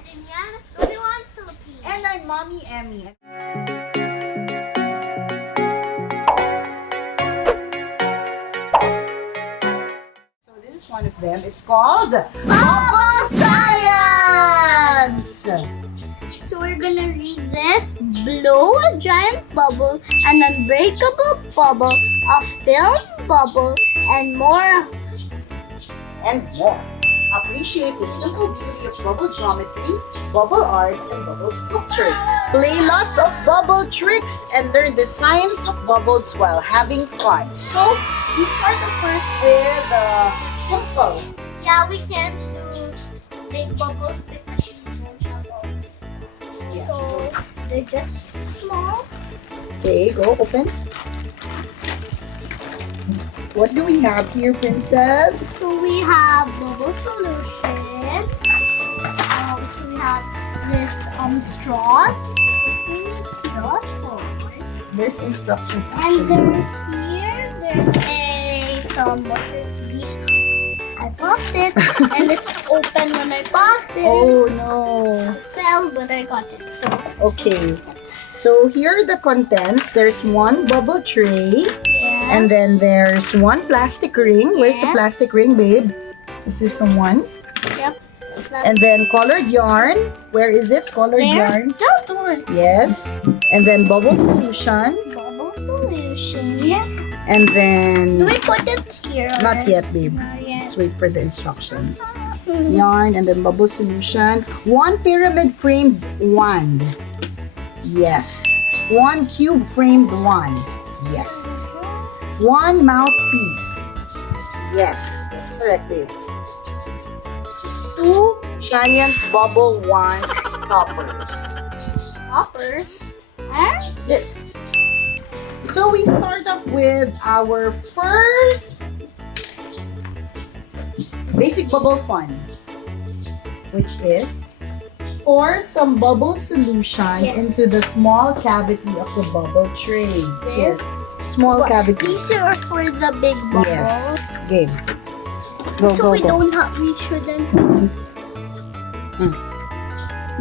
Danielle, 21 Philippines. And I'm Mommy Emmy. So this is one of them. It's called Bubble Science! So we're gonna read this. Blow a giant bubble, an unbreakable bubble, a film bubble, and more. Appreciate the simple beauty of bubble geometry, bubble art, and bubble sculpture. Play lots of bubble tricks and learn the science of bubbles while having fun. So, we start first with simple. Yeah, we can do big bubbles because we don't have all. Yeah. So they're just small. Okay, go open. What do we have here, Princess? So we have bubble solution. So we have this straws. There's instructions. And there's some butter grease. I popped it and it's open when I popped it. Oh no. It fell, but I got it. So Okay. So here are the contents. There's one bubble tray. yeah. And then there's one plastic ring. Where's the Yes. plastic ring, babe? Is this someone? Yep. And then colored yarn. Where is it? Colored yarn. That one. Yes. And then bubble solution. Bubble solution. Yeah. And Do then we put it here? not yet, babe. Not yet. Let's wait for the instructions. Mhm. Yarn and then bubble solution. One pyramid framed wand. Yes. One cube framed wand. Yes. One mouthpiece. Yes. That's correct, babe. Two giant bubble wand stoppers. Stoppers. Huh? Yes. So we start off with our first basic bubble fun, which is pour some bubble solution Yes. into the small cavity of the bubble tray. Here. Small cavity. These are for the big bubbles. Yes. Game. Go, So go, we go. don't have, we shouldn't. Mm.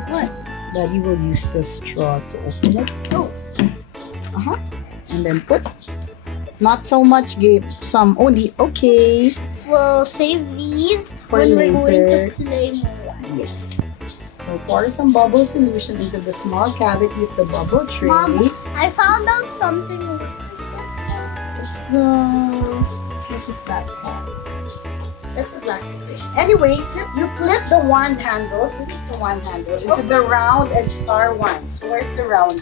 What? Daddy will use the straw to open it. Oh. Uh-huh. And then put. Not so much, give some only. Okay. We'll save these For when we're going later. to play more. Yes. So pour some bubble solution into the small cavity of the bubble tray. Mom, I found out something. It's the... What is that called? That's the plastic thing. Anyway, you clip the wand handles. This is the wand handle into the round and star ones. So where's the round?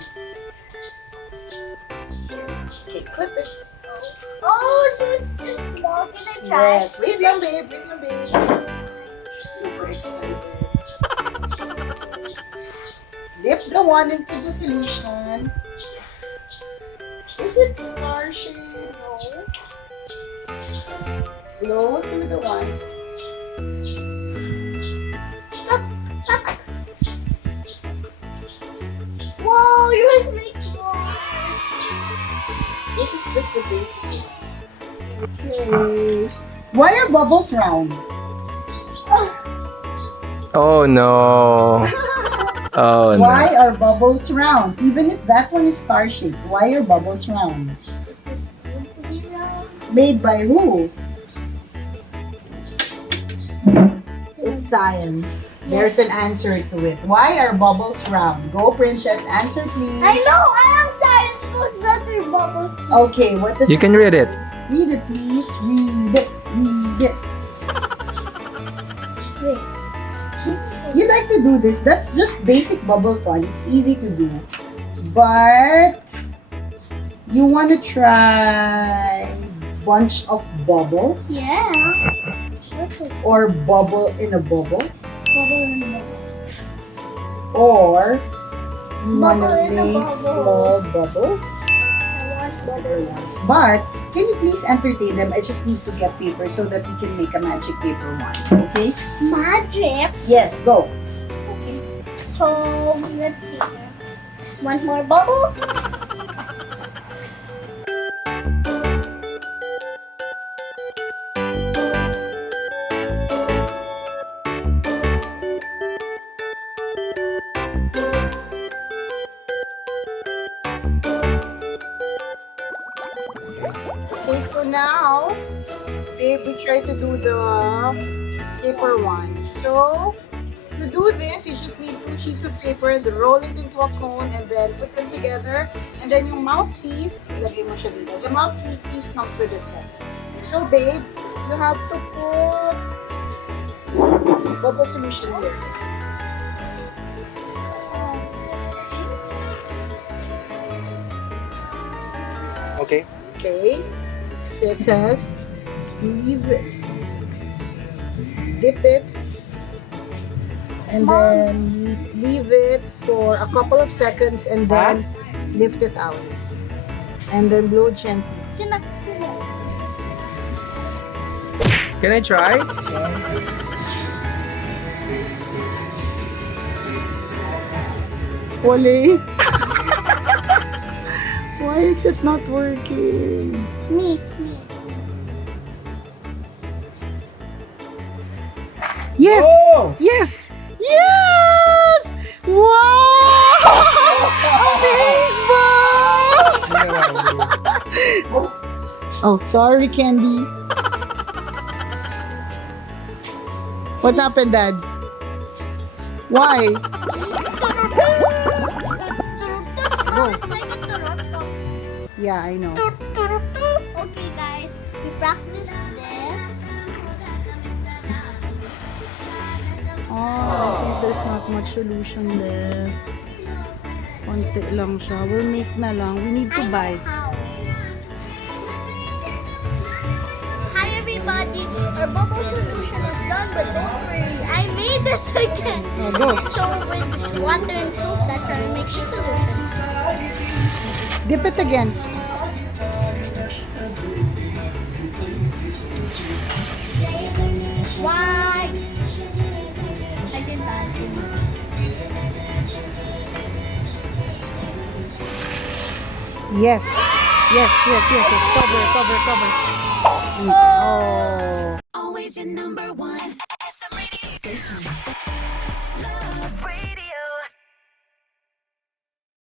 Here. Okay, clip it. Oh, so it's just small. Can I try? Yes. Wait lang, babe. Wait lang, babe. She's super excited. Dip the wand into the solution. Is it star shape? No. Blow through the wand. Whoa, yours makes more. This is just the basic. Okay. Why are bubbles round? Oh no. Oh no. Why are bubbles round? Even if that one is star shaped, why are bubbles round? Made by who? It's science. There's an answer to it. Why are bubbles round? Go, Princess. Answer, please. I know, I have science books that are bubbles. Okay, what does You it can read it. Read it, please. Read it. Read it. Wait. You like to do this. That's just basic bubble fun. It's easy to do. But you want to try bunch of bubbles? Yeah. What's it? Or bubble in a bubble? Bubble in a bubble. Or you want Bubble to in a make bubble. small bubbles? I want Bigger ones. But can you please entertain them? I just need to get paper so that we can make a magic paper one. Okay? magic. Yes, go. Okay. So let's see. One more bubble. now, babe, we try to do the paper one. So, to do this, you just need 2 sheets of paper, roll it into a cone, and then put them together. And then yung mouthpiece, ilagay mo siya dito. The mouthpiece comes with a set. So, babe, you have to put bubble solution here. Okay. Okay. So it says, leave it, dip it, and then leave it for a couple of seconds, and then lift it out. And then blow gently. Can I try? Wale. Why is it not working? Me. Yes! Oh! Yes! Yes! Wow! Amazeballs! Oh, sorry, Candy. What happened, Dad? Why? Mom, it's like a turot. Yeah, I know. Okay, guys, we practice this. Oh, I think there's not much solution left. Konti lang siya. We'll make na lang. We need to buy. How? Hi everybody, our bubble solution is done, but don't worry, I made this again. Oh, go. So with water and soap, that's how we make the solution. Dip it again. Why? I did that. Yes. Yes. Cover.